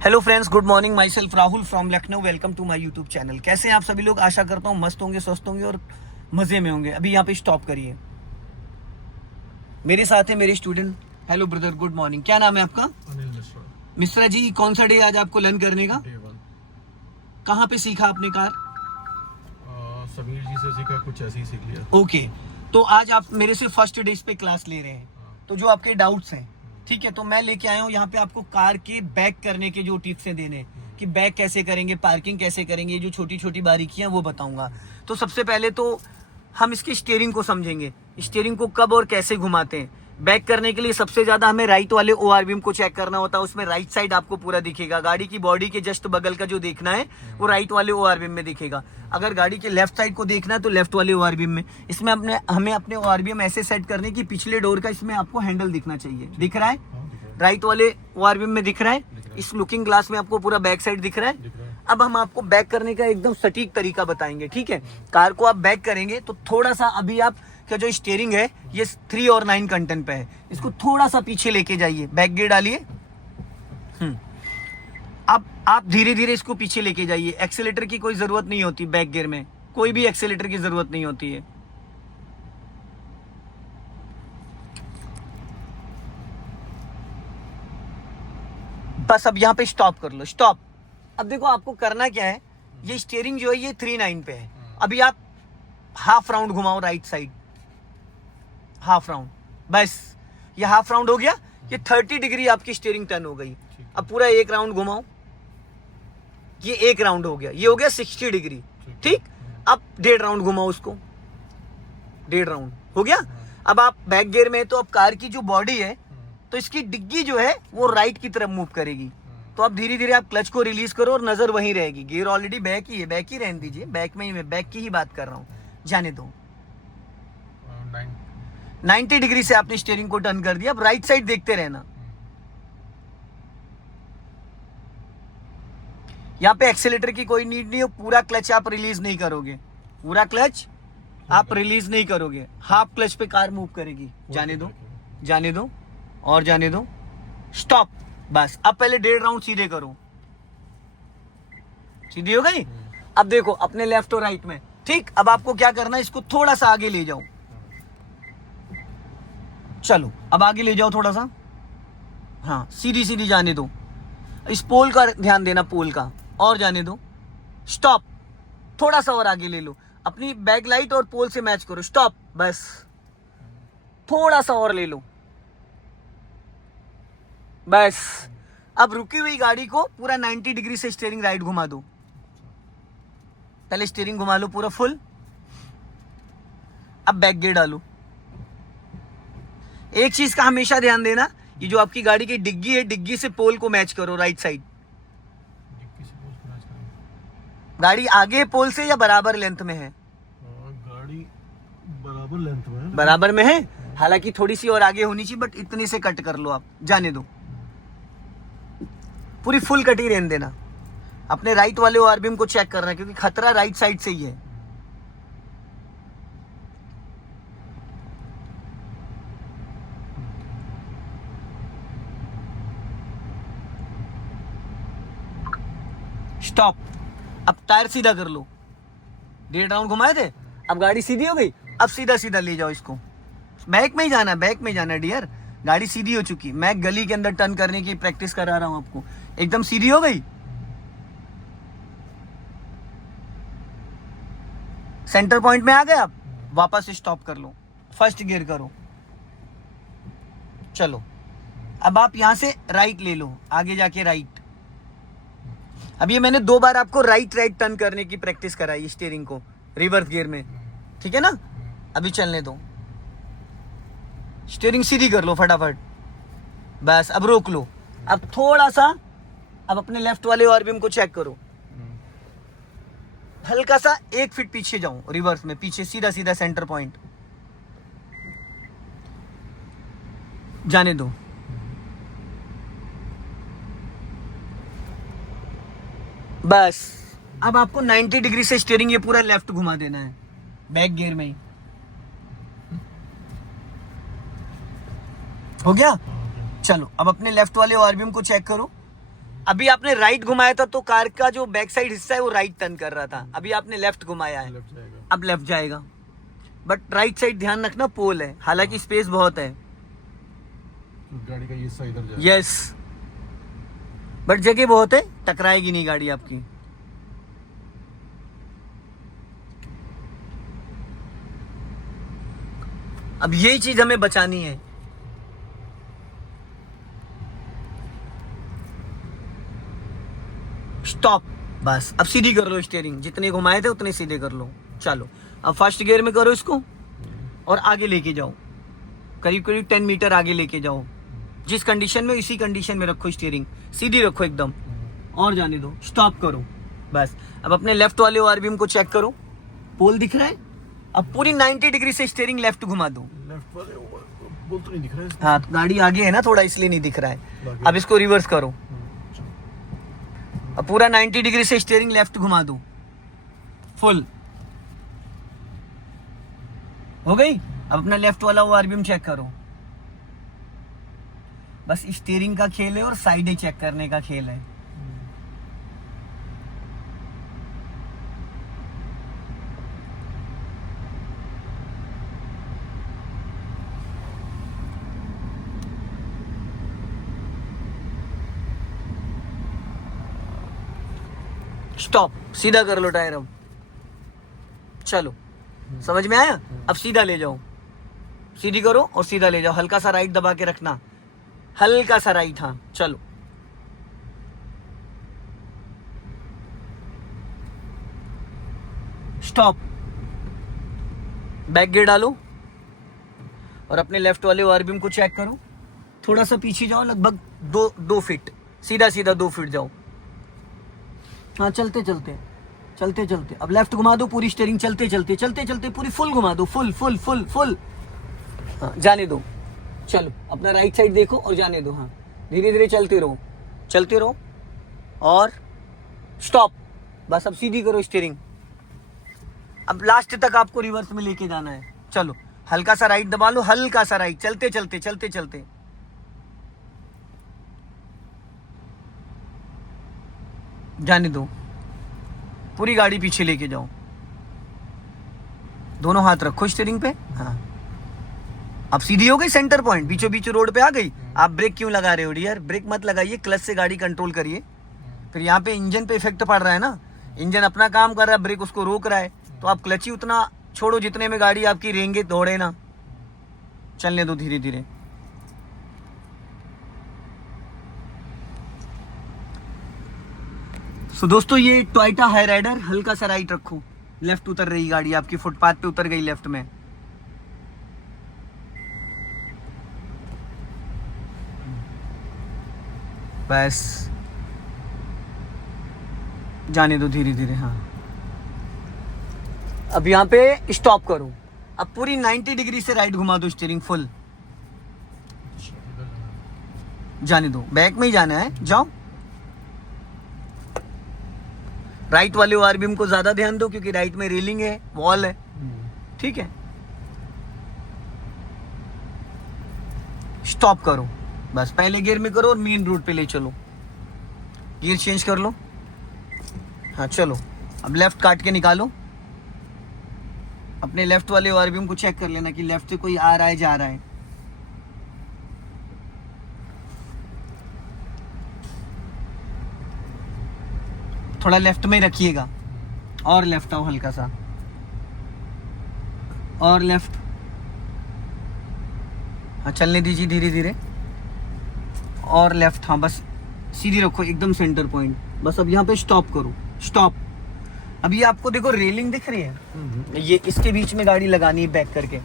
Hello friends, good morning. My self Rahul from Lucknow. Welcome to my YouTube channel. कैसे हैं आप सभी लोग? आशा करता हूँ मस्त होंगे, स्वस्थ होंगे और मजे में होंगे। अभी यहाँ पे स्टॉप करिए। मेरे साथ है मेरे student. Hello brother, good morning. क्या नाम है आपका? अनिल मिश्रा। मिश्रा जी, कौन सा डे आज आपको लर्न करने का? डे 1। कहाँ पे सीखा आपने कार? समीर जी से सीखा, कुछ ऐसे ही सीख लिया। ओके, तो आज आप मेरे से फर्स्ट डे पे क्लास ले रहे हैं, तो जो आपके डाउट्स हैं, ठीक है, तो मैं लेके आया हूँ यहाँ पे आपको कार के बैक करने के जो टिप्स हैं देने, कि बैक कैसे करेंगे, पार्किंग कैसे करेंगे, जो छोटी छोटी बारीकियां वो बताऊंगा। तो सबसे पहले तो हम इसकी स्टीयरिंग को समझेंगे, स्टीयरिंग को कब और कैसे घुमाते हैं। बैक करने के लिए सबसे ज्यादा हमें राइट वाले ओआर बीम को चेक करना होता है। उसमें राइट साइड आपको पूरा दिखेगा। गाड़ी की बॉडी के जस्ट बगल का जो देखना है वो राइट वाले ओआर बीम में दिखेगा। अगर गाड़ी के लेफ्ट साइड को देखना है तो लेफ्ट वाले ओआर बीम में। इसमें हमें अपने ओआर बीम ऐसे सेट करने की पिछले डोर का इसमें आपको हैंडल दिखना चाहिए। दिख रहा है? राइट वाले ओआर बीम में दिख रहा है। इस लुकिंग ग्लास में आपको पूरा बैक साइड दिख रहा है। अब हम आपको बैक करने का एकदम सटीक तरीका बताएंगे, ठीक है। कार को आप बैक करेंगे तो थोड़ा सा अभी आप का जो स्टीयरिंग है ये 3 और 9 कंटन पे है, इसको थोड़ा सा पीछे लेके जाइए। बैक गियर डालिए। अब आप धीरे धीरे इसको पीछे लेके जाइए। एक्सेलेटर की कोई जरूरत नहीं होती बैक गियर में, कोई भी एक्सेलेटर की जरूरत नहीं होती है। बस अब यहाँ पे स्टॉप कर लो। स्टॉप। अब देखो आपको करना क्या है। ये स्टीयरिंग जो है ये 3/9 पे है। अभी आप हाफ राउंड घुमाओ राइट साइड, हाफ राउंड। बस ये हाफ राउंड हो गया। ये 30 डिग्री आपकी स्टीयरिंग टर्न हो गई। अब पूरा एक राउंड घुमाओ। ये एक राउंड हो गया, ये हो गया 60 डिग्री, ठीक। अब 1.5 राउंड घुमाओ उसको। 1.5 राउंड हो गया। अब आप बैक गियर में, तो अब कार की जो बॉडी है तो इसकी डिग्गी जो है वो राइट की तरफ मूव करेगी। तो आप धीरे धीरे आप क्लच को रिलीज करो और नजर वहीं रहेगी। गियर ऑलरेडी बैक ही है, बैक ही रहने दीजिए। बैक में ही मैं बैक की ही बात कर रहा हूँ, जाने दो। 90 डिग्री से आपने स्टीयरिंग को टर्न कर दिया। अब राइट साइड देखते रहना। यहाँ पे एक्सेलेटर की कोई नीड नहीं है। पूरा क्लच आप रिलीज नहीं करोगे, पूरा क्लच आप रिलीज नहीं करोगे। हाफ क्लच पे कार मूव करेगी। जाने दो, जाने दो और जाने दो। स्टॉप। बस अब पहले 1.5 राउंड सीधे करो। सीधी हो गई। अब देखो अपने लेफ्ट और राइट में, ठीक। अब आपको क्या करना है, इसको थोड़ा सा आगे ले जाओ। चलो अब आगे ले जाओ थोड़ा सा। हाँ, सीधी सीधी जाने दो। इस पोल का ध्यान देना, पोल का। और जाने दो। स्टॉप। थोड़ा सा और आगे ले लो। अपनी बैक लाइट और पोल से मैच करो। स्टॉप। बस थोड़ा सा और ले लो। बस अब रुकी हुई गाड़ी को पूरा 90 डिग्री से स्टीयरिंग राइट घुमा दो। पहले स्टीयरिंग घुमा लो पूरा फुल। अब बैक गियर डालो। एक चीज का हमेशा ध्यान देना, ये जो आपकी गाड़ी की डिग्गी है, डिग्गी से पोल को मैच करो राइट साइड। गाड़ी आगे पोल से या बराबर लेंथ में है? गाड़ी बराबर लेंथ में है। बराबर में है। हालांकि थोड़ी सी और आगे होनी चाहिए, बट इतने से कट कर लो आप। जाने दो, पूरी फुल कट ही रहने देना। अपने राइट वाले ओआर बीम को चेक करना, क्योंकि खतरा राइट साइड से ही है। स्टॉप। अब टायर सीधा कर लो। 1.5 राउंड घुमाए थे, अब गाड़ी सीधी हो गई। अब सीधा सीधा ले जाओ इसको। बैक में ही जाना है, बैक में जाना है डियर। गाड़ी सीधी हो चुकी। मैं गली के अंदर टर्न करने की प्रैक्टिस करा रहा हूं आपको। एकदम सीधी हो गई। सेंटर पॉइंट में आ गए आप। वापस स्टॉप कर लो, फर्स्ट गियर करो। चलो अब आप यहां से राइट ले लो, आगे जाके राइट। अब ये मैंने 2 बार आपको राइट राइट टर्न करने की प्रैक्टिस कराई स्टीयरिंग को रिवर्स गियर में, ठीक है ना। अभी चलने दो। स्टीयरिंग सीधी कर लो फटाफट। बस अब रोक लो। अब थोड़ा सा अब अपने लेफ्ट वाले ओआर बीम को चेक करो। हल्का सा 1 फीट पीछे जाओ रिवर्स में, पीछे सीधा सीधा सेंटर पॉइंट। जाने दो। बस अब आपको 90 डिग्री से स्टीयरिंग ये पूरा लेफ्ट घुमा देना है बैक गियर में ही। हो गया। चलो अब अपने लेफ्ट वाले ओआर बीम को चेक करो। अभी आपने राइट घुमाया था तो कार का जो बैक साइड हिस्सा है वो राइट टर्न कर रहा था, अभी आपने लेफ्ट घुमाया है, लेफ्ट जाएगा। अब लेफ्ट जाएगा। बट राइट साइड ध्यान रखना, पोल है, हालांकि स्पेस बहुत है। गाड़ी का ये हिस्सा इधर जाएगा। यस, बट जगह बहुत है, टकराएगी नहीं गाड़ी आपकी। अब यही चीज हमें बचानी है। स्टॉप, बस अब सीधी कर लो स्टीयरिंग, जितने घुमाए थे उतने सीधे कर लो। चलो अब फर्स्ट गियर में करो इसको और आगे लेके जाओ, करीब करीब 10 मीटर आगे लेके जाओ। जिस कंडीशन में इसी कंडीशन में रखो, स्टीयरिंग सीधी रखो एकदम, और जाने दो। स्टॉप करो बस। अब अपने लेफ्ट वाले ओआरबीएम को चेक करो, पोल दिख रहा है। अब पूरी 90 डिग्री से स्टीयरिंग लेफ्ट घुमा दो। लेफ्ट वाले बोल तो नहीं दिख रहा है। हाँ, गाड़ी आगे है ना थोड़ा, इसलिए नहीं दिख रहा है। अब इसको रिवर्स करो, अब पूरा 90 डिग्री से स्टीयरिंग लेफ्ट घुमा दो, फुल हो गई। अब अपना लेफ्ट वाला ओआरबीएम चेक करो। बस स्टीयरिंग का खेल है और साइडें चेक करने का खेल है। स्टॉप, सीधा कर लो टायर। अब चलो, समझ में आया? अब सीधा ले जाओ, सीधी करो और सीधा ले जाओ। हल्का सा राइट दबा के रखना, हल्का सा राइट। हाँ चलो, स्टॉप, बैक गियर डालो और अपने लेफ्ट वाले ओआरबीएम को चेक करो। थोड़ा सा पीछे जाओ, लगभग 2 फीट, सीधा सीधा 2 फीट जाओ। हाँ, चलते चलते चलते चलते अब लेफ्ट घुमा दो पूरी स्टीयरिंग, चलते चलते चलते चलते पूरी फुल घुमा दो, फुल फुल फुल फुल। हाँ, जाने दो। चलो अपना राइट साइड देखो और जाने दो। हाँ, धीरे धीरे चलते रहो, चलते रहो और स्टॉप। बस अब सीधी करो स्टीयरिंग। अब लास्ट तक आपको रिवर्स में लेके जाना है। चलो, हल्का सा राइट दबा लो, हल्का सा राइट, चलते चलते चलते चलते। जाने दो, पूरी गाड़ी पीछे लेके जाओ, दोनों हाथ रखो स्टीयरिंग पे। हाँ, अब सीधी हो गई, सेंटर पॉइंट, बीचों बीच रोड पे आ गई। आप ब्रेक क्यों लगा रहे हो डियर? ब्रेक मत लगाइए, क्लच से गाड़ी कंट्रोल करिए। फिर यहाँ पे इंजन पे इफेक्ट पड़ रहा है ना, इंजन अपना काम कर रहा है, ब्रेक उसको रोक रहा है। तो आप क्लच ही उतना छोड़ो जितने में गाड़ी आपकी रेंगे दौड़े ना। चलने दो धीरे धीरे। तो दोस्तों, ये टोयोटा हाई राइडर, हल्का सा राइट रखो, लेफ्ट उतर रही गाड़ी आपकी, फुटपाथ पे उतर गई लेफ्ट में। बस जाने दो धीरे धीरे। हाँ, अब यहाँ पे स्टॉप करो। अब पूरी 90 डिग्री से राइट घुमा दो स्टीयरिंग फुल। जाने दो, बैक में ही जाना है, जाओ। राइट वाले ओआरबीएम को ज्यादा ध्यान दो क्योंकि राइट में रेलिंग है, वॉल है। ठीक है, स्टॉप करो। बस पहले गियर में करो और मेन रोड पे ले चलो। गियर चेंज कर लो। हाँ चलो, अब लेफ्ट काट के निकालो। अपने लेफ्ट वाले ओआरबीएम को चेक कर लेना कि लेफ्ट से कोई आ रहा है, जा रहा है। थोड़ा लेफ्ट में रखिएगा, और लेफ्ट आओ हल्का सा, और लेफ्ट। हाँ, चलने दीजिए धीरे धीरे, और लेफ्ट। हाँ, बस सीधी रखो एकदम सेंटर पॉइंट। बस अब यहाँ पे स्टॉप करो, स्टॉप। अब ये आपको देखो रेलिंग दिख रही है, ये इसके बीच में गाड़ी लगानी है बैक करके।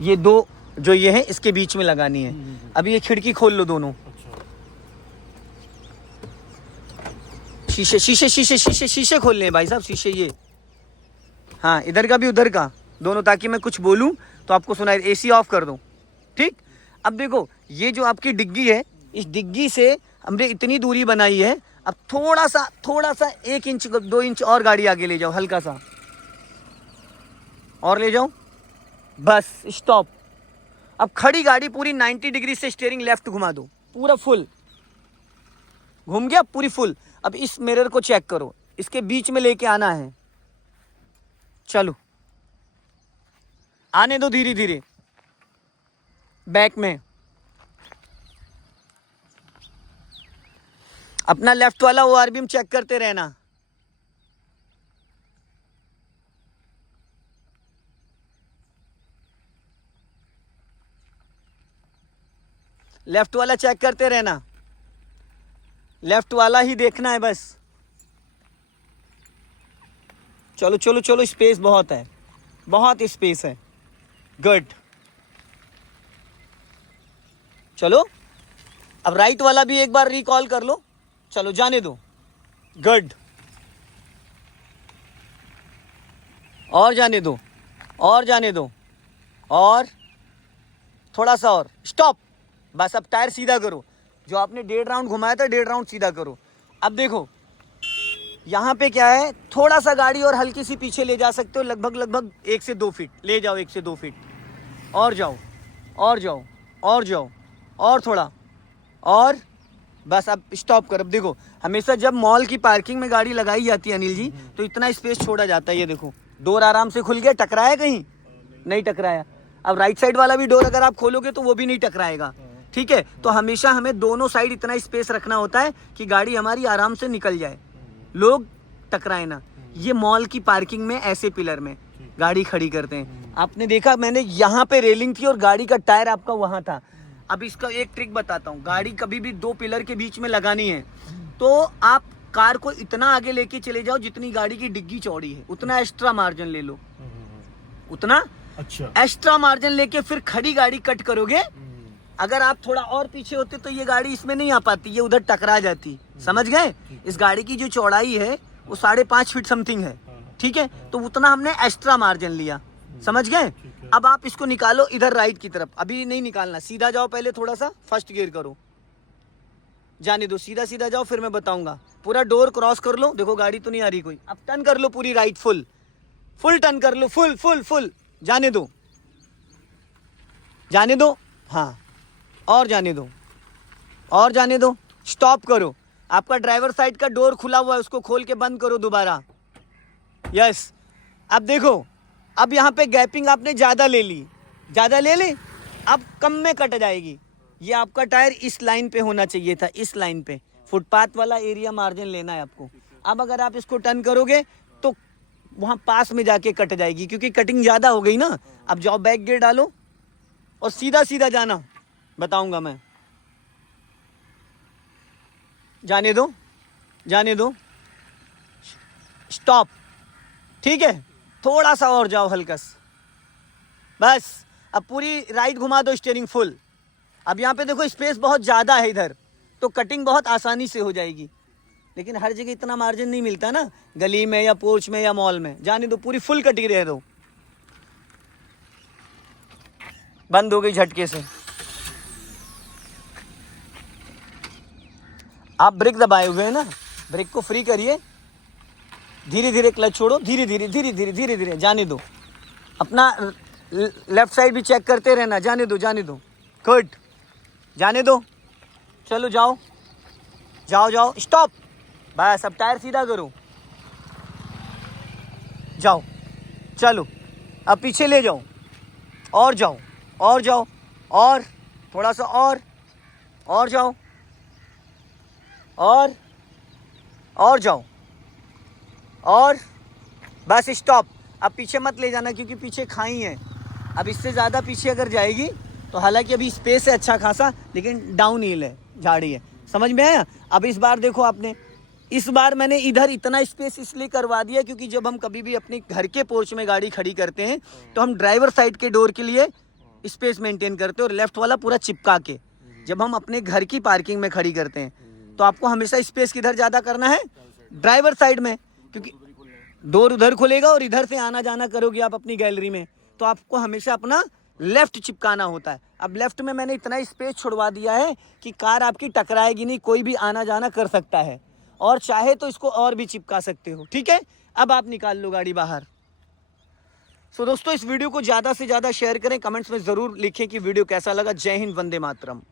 ये दो जो ये है इसके बीच में लगानी है। अभी ये खिड़की खोल लो दोनों, शीशे शीशे शीशे शीशे शीशे खोलने हैं भाई साहब, शीशे ये। हाँ, इधर का भी उधर का दोनों, ताकि मैं कुछ बोलूं तो आपको सुनाई। एसी ऑफ कर दो, ठीक। अब देखो, ये जो आपकी डिग्गी है, इस डिग्गी से हमने इतनी दूरी बनाई है। अब थोड़ा सा 1 इंच 2 इंच और गाड़ी आगे ले जाओ, हल्का सा और ले जाओ। Bus stop. अब खड़ी गाड़ी पूरी 90 डिग्री से स्टीयरिंग लेफ्ट घुमा दो, पूरा फुल घूम गया पूरी फुल। अब इस मिरर को चेक करो, इसके बीच में लेके आना है। चलो आने दो धीरे धीरे बैक में। अपना लेफ्ट वाला ORBM चेक करते रहना। लेफ्ट वाला चेक करते रहना, लेफ्ट वाला ही देखना है बस। चलो चलो चलो, स्पेस बहुत है, बहुत स्पेस है। गुड। चलो अब राइट वाला भी एक बार रिकॉल कर लो। चलो जाने दो। गुड। और जाने दो, और जाने दो, और थोड़ा सा और। स्टॉप। बस अब टायर सीधा करो। जो आपने 1.5 राउंड घुमाया था 1.5 राउंड सीधा करो। अब देखो यहाँ पे क्या है, थोड़ा सा गाड़ी और हल्की सी पीछे ले जा सकते हो, लगभग 1 से 2 फीट ले जाओ, 1 से 2 फीट। और जाओ, और जाओ, और जाओ, और थोड़ा और। बस अब स्टॉप कर। अब देखो हमेशा जब मॉल की पार्किंग में गाड़ी लगाई जाती है अनिल जी, तो इतना स्पेस छोड़ा जाता है। ये देखो डोर आराम से खुल गया। टकराया कहीं? नहीं टकराया। अब राइट साइड वाला भी डोर अगर आप खोलोगे तो वो भी नहीं टकराएगा। ठीक है, तो हमेशा हमें दोनों साइड इतना स्पेस रखना होता है कि गाड़ी हमारी आराम से निकल जाए, लोग टकराए ना। ये मॉल की पार्किंग में ऐसे पिलर में गाड़ी खड़ी करते हैं। आपने देखा, मैंने यहाँ पे रेलिंग थी और गाड़ी का टायर आपका वहाँ था। अब इसका एक ट्रिक बताता हूँ। गाड़ी कभी भी 2 पिलर के बीच में लगानी है तो आप कार को इतना आगे लेके चले जाओ जितनी गाड़ी की डिग्गी चौड़ी है, उतना एक्स्ट्रा मार्जिन ले लो। उतना अच्छा एक्स्ट्रा मार्जिन लेके फिर खड़ी गाड़ी कट करोगे। अगर आप थोड़ा और पीछे होते तो ये गाड़ी इसमें नहीं आ पाती, ये उधर टकरा जाती। समझ गए? इस गाड़ी की जो चौड़ाई है वो 5.5 फीट समथिंग है। ठीक है, तो उतना हमने एक्स्ट्रा मार्जिन लिया। समझ गए? अब आप इसको निकालो इधर राइट की तरफ। अभी नहीं निकालना, सीधा जाओ पहले, थोड़ा सा फर्स्ट गियर करो, जाने दो, सीधा सीधा जाओ, फिर मैं बताऊंगा। पूरा डोर क्रॉस कर लो। देखो गाड़ी तो नहीं आ रही कोई। अब टर्न कर लो पूरी राइट, फुल फुल टर्न कर लो, फुल फुल फुल। जाने दो, जाने दो, हाँ, और जाने दो, और जाने दो। स्टॉप करो। आपका ड्राइवर साइड का डोर खुला हुआ है, उसको खोल के बंद करो दोबारा। यस। अब देखो, अब यहाँ पे गैपिंग आपने ज़्यादा ले ली, ज़्यादा ले ली, अब कम में कट जाएगी। ये आपका टायर इस लाइन पे होना चाहिए था, इस लाइन पे। फुटपाथ वाला एरिया मार्जिन लेना है आपको। अब अगर आप इसको टर्न करोगे तो वहाँ पास में जाके कट जाएगी, क्योंकि कटिंग ज़्यादा हो गई ना। अब जाओ बैक गियर डालो और सीधा सीधा जाना, बताऊंगा मैं। जाने दो, जाने दो, स्टॉप। ठीक है, थोड़ा सा और जाओ हल्कस, बस। अब पूरी राइट घुमा दो, स्टीयरिंग फुल। अब यहाँ पे देखो स्पेस बहुत ज़्यादा है इधर, तो कटिंग बहुत आसानी से हो जाएगी। लेकिन हर जगह इतना मार्जिन नहीं मिलता ना, गली में या पोर्च में या मॉल में। जाने दो, पूरी फुल कटिंग रह दो। बंद हो गई झटके से। आप ब्रेक दबाए हुए हैं ना, ब्रेक को फ्री करिए, धीरे धीरे क्लच छोड़ो, धीरे धीरे धीरे धीरे धीरे धीरे। जाने दो। अपना लेफ्ट साइड भी चेक करते रहना। जाने दो, जाने दो। गुड, जाने दो। चलो जाओ, जाओ जाओ, स्टॉप। बस अब टायर सीधा करो, जाओ। चलो अब पीछे ले जाओ, और जाओ, और जाओ, और थोड़ा सा और जाओ, और जाओ, और बस स्टॉप। अब पीछे मत ले जाना, क्योंकि पीछे खाई है। अब इससे ज़्यादा पीछे अगर जाएगी तो, हालांकि अभी स्पेस है अच्छा खासा, लेकिन डाउन हिल है, झाड़ी है। समझ में आया? अब इस बार देखो आपने, इस बार मैंने इधर इतना स्पेस इसलिए करवा दिया क्योंकि जब हम कभी भी अपने घर के पोर्च में गाड़ी खड़ी करते हैं तो हम ड्राइवर साइड के डोर के लिए स्पेस मेंटेन करते हैं, और लेफ्ट वाला पूरा चिपका के। जब हम अपने घर की पार्किंग में खड़ी करते हैं तो आपको हमेशा स्पेस किधर ज़्यादा करना है? ड्राइवर साइड में, क्योंकि डोर उधर खुलेगा और इधर से आना जाना करोगे आप अपनी गैलरी में, तो आपको हमेशा अपना लेफ्ट चिपकाना होता है। अब लेफ्ट में मैंने इतना स्पेस छुड़वा दिया है कि कार आपकी टकराएगी नहीं, कोई भी आना जाना कर सकता है, और चाहे तो इसको और भी चिपका सकते हो। ठीक है, अब आप निकाल लो गाड़ी बाहर। सो दोस्तों, इस वीडियो को ज़्यादा से ज़्यादा शेयर करें, कमेंट्स में ज़रूर लिखें कि वीडियो कैसा लगा। जय हिंद, वंदे मातरम।